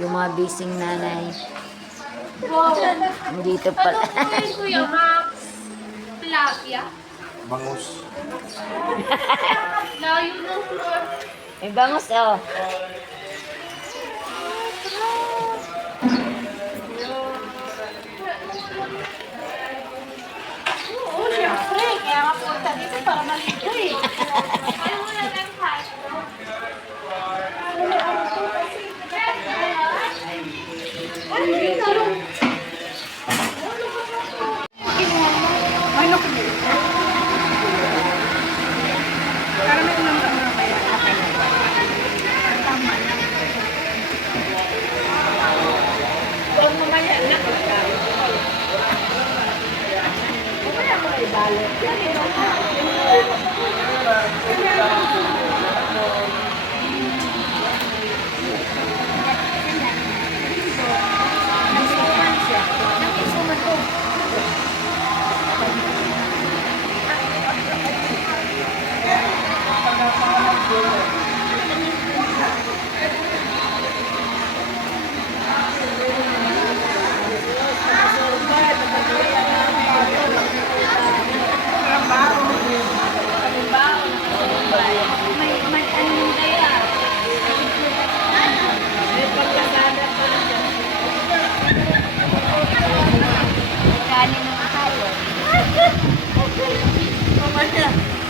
Yung mga bising nanay. Wow. Dito pala. Ano po Kuya Max? Tilapia? Bangus. Layo na po. May bangus, oh. Oo, syempre. Kaya nga punta dito para maligo eh. Ayaw mo lang ng hot.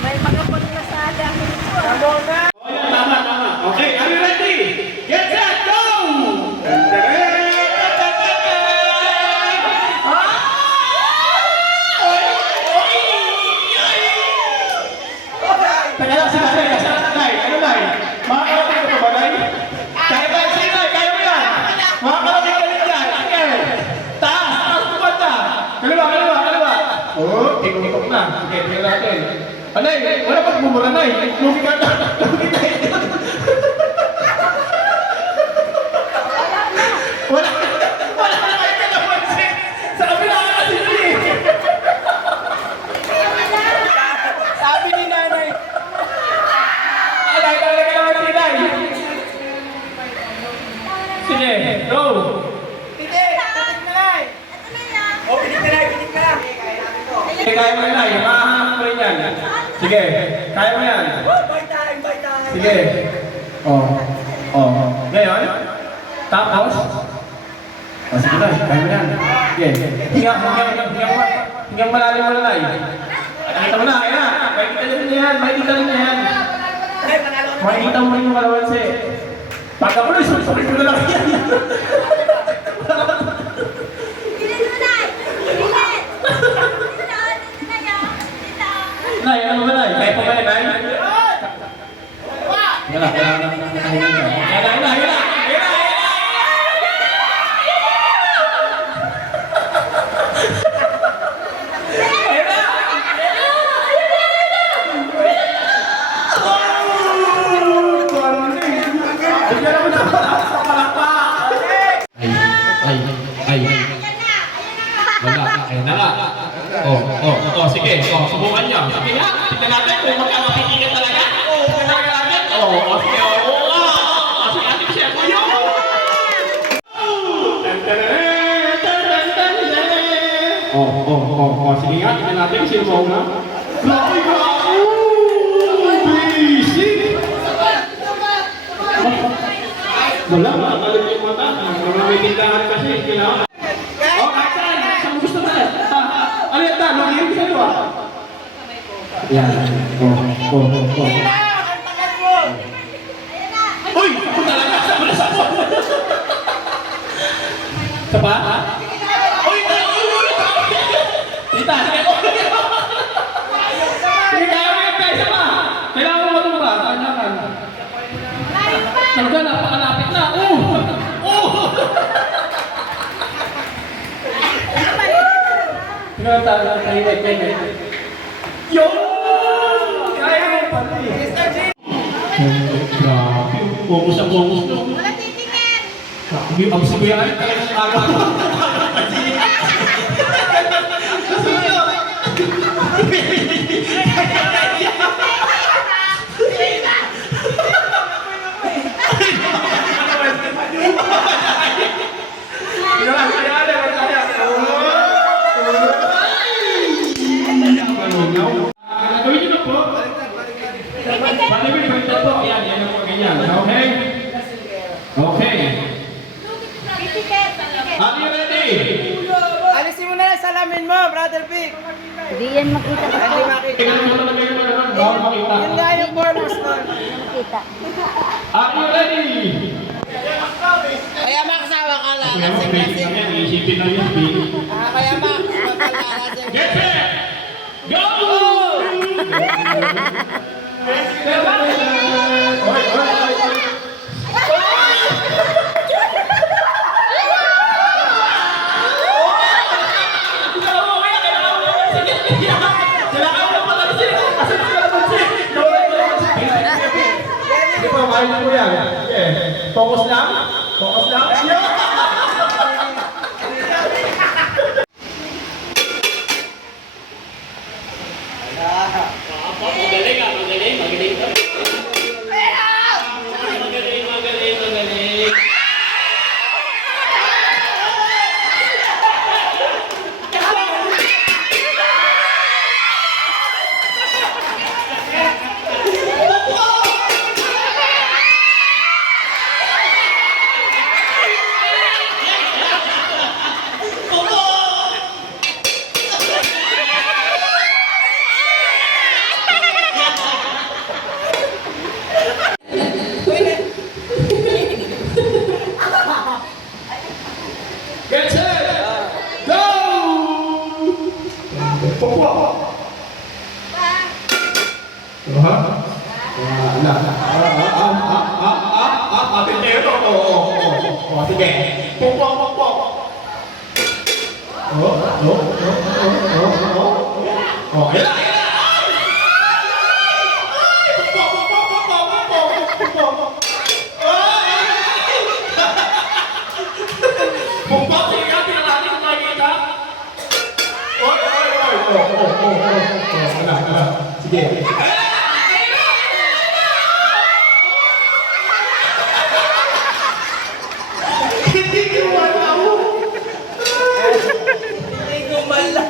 May mga pagkasada. Tama. Okay, are you ready? Get set, go! Teka lang, sila, Nay. Ano, Nay? Makakarating ka ba, Nay? Kaya ba, sino? Kaya mo yan? Makakarating ka rin yan. Sige. Taas mo banda. Kaliwa. Oh, tingok na. Okay, tingnan natin. Anay, wala pag bumura, Nay. Lugi ka na. Wala na kayo ka napansin. Sa kabila ka kasi eh. Sabi ni Nanay. Anay, talaga ka naman si Nay. Sige, go. Kaya mo yan, makahanap mo rin yan. Sige, kaya mo yan. Sige. Ngayon, tapos. Sige na, kaya mo yan. Sige, hingang malalim mo na lang. Nakita mo na, kaya na. Makikita rin yan. Makikita mo rin yung kalawansi. Pagka mo rin, sulit mo na lang yan. Nay, ano ba, Nay? Kaya pa ba yan, Nay? Yan na. Sige, subukan niya. Sige nga, tignan natin kung magkakapitigan talaga. Tignan natin. Sige, sige, ating siya. Sige nga, tignan natin. Sino ba una? Basic! Wala, makakalip yung mata. May tindahan kasi. Kailangan. Saan gusto na? Ano yan ta? Mag-iim sa ito Yan. Uy! Ako talaga! Saan mo? Sa pa? Uy! Tita! Sige! Sige, kaya mo yan guys! Sama! Kailangan mo matumura. Kanyakan. Talaga, napakalapit na. Tingnan tayo. Yun! Kaya mo pala eh. Grabe. Focus na focus nyo. Wala titingin! Ang sabi yan ay talagang agaw. Kasi po. Yan, yan po. Ganyan. Okay? Okay. Are you ready? Alisin mo na yung salamin mo, Brother Vic. Hindi yan makita ko. Hindi makita. Tingnan mo naman kayo naman. Bawal makita. Yun nga yung bonus mo. Makita. Are you ready? Kaya makasawa ka lang. Kaya mo, Lasing-lasing. yan, isipin na yun, Vic. Kaya makasawa Get set! Go! Oy, oy, oy, oy. Kaya mo yan. Focus lang. Focus lang. Get set! Go! Pokok! Ha? Wala. Atintero to. O, sige. Pokok, pokok. Oh, ayan na, ayan na! Pokok, pokok, pokok, pokok. Pokok, sige ka, tinatali kung makikita. Oy, oy, oy. Wala. Sige. Hindi gumalaw. Hindi gumala.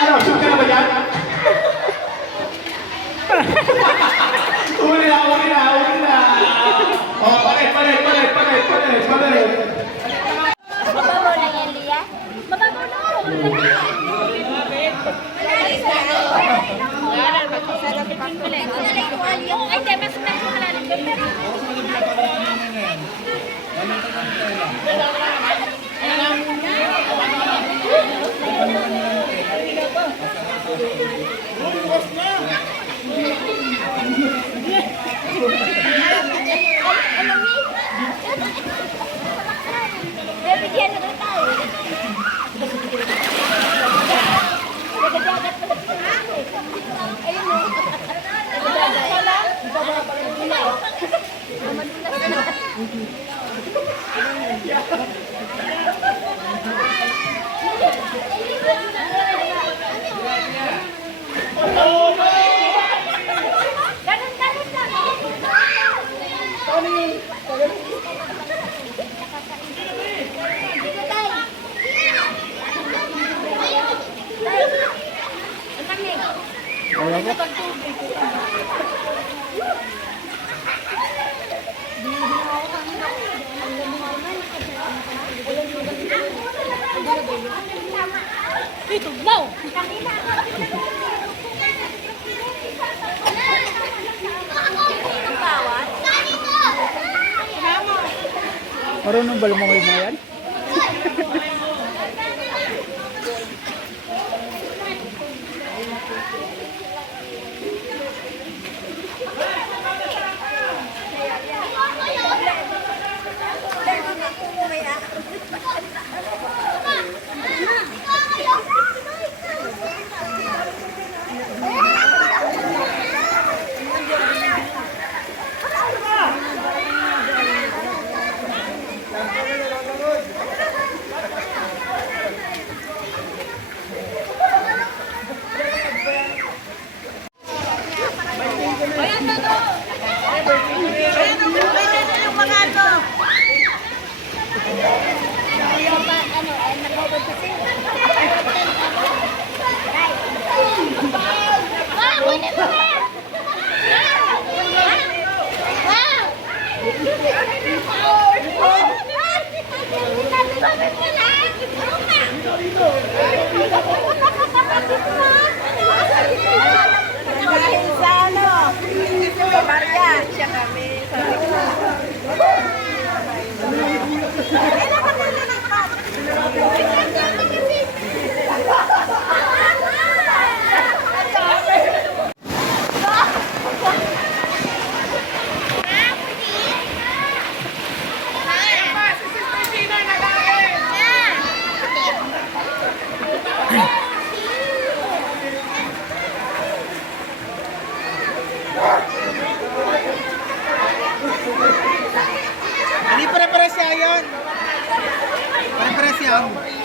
Ano, shoot ka na ba yan? Uli na. Oh, palit. Mababaw na yan, Lia? Mababaw na. Ay, di, mas malalim. Ganun lang. Dito tayo. Ang lamig. Ito, no! Marunong ba lumangoy na yan? Dahil sa ano, Maria, siya kami. Sabi ko. Hindi pare-pares yan. Pare-pares yan.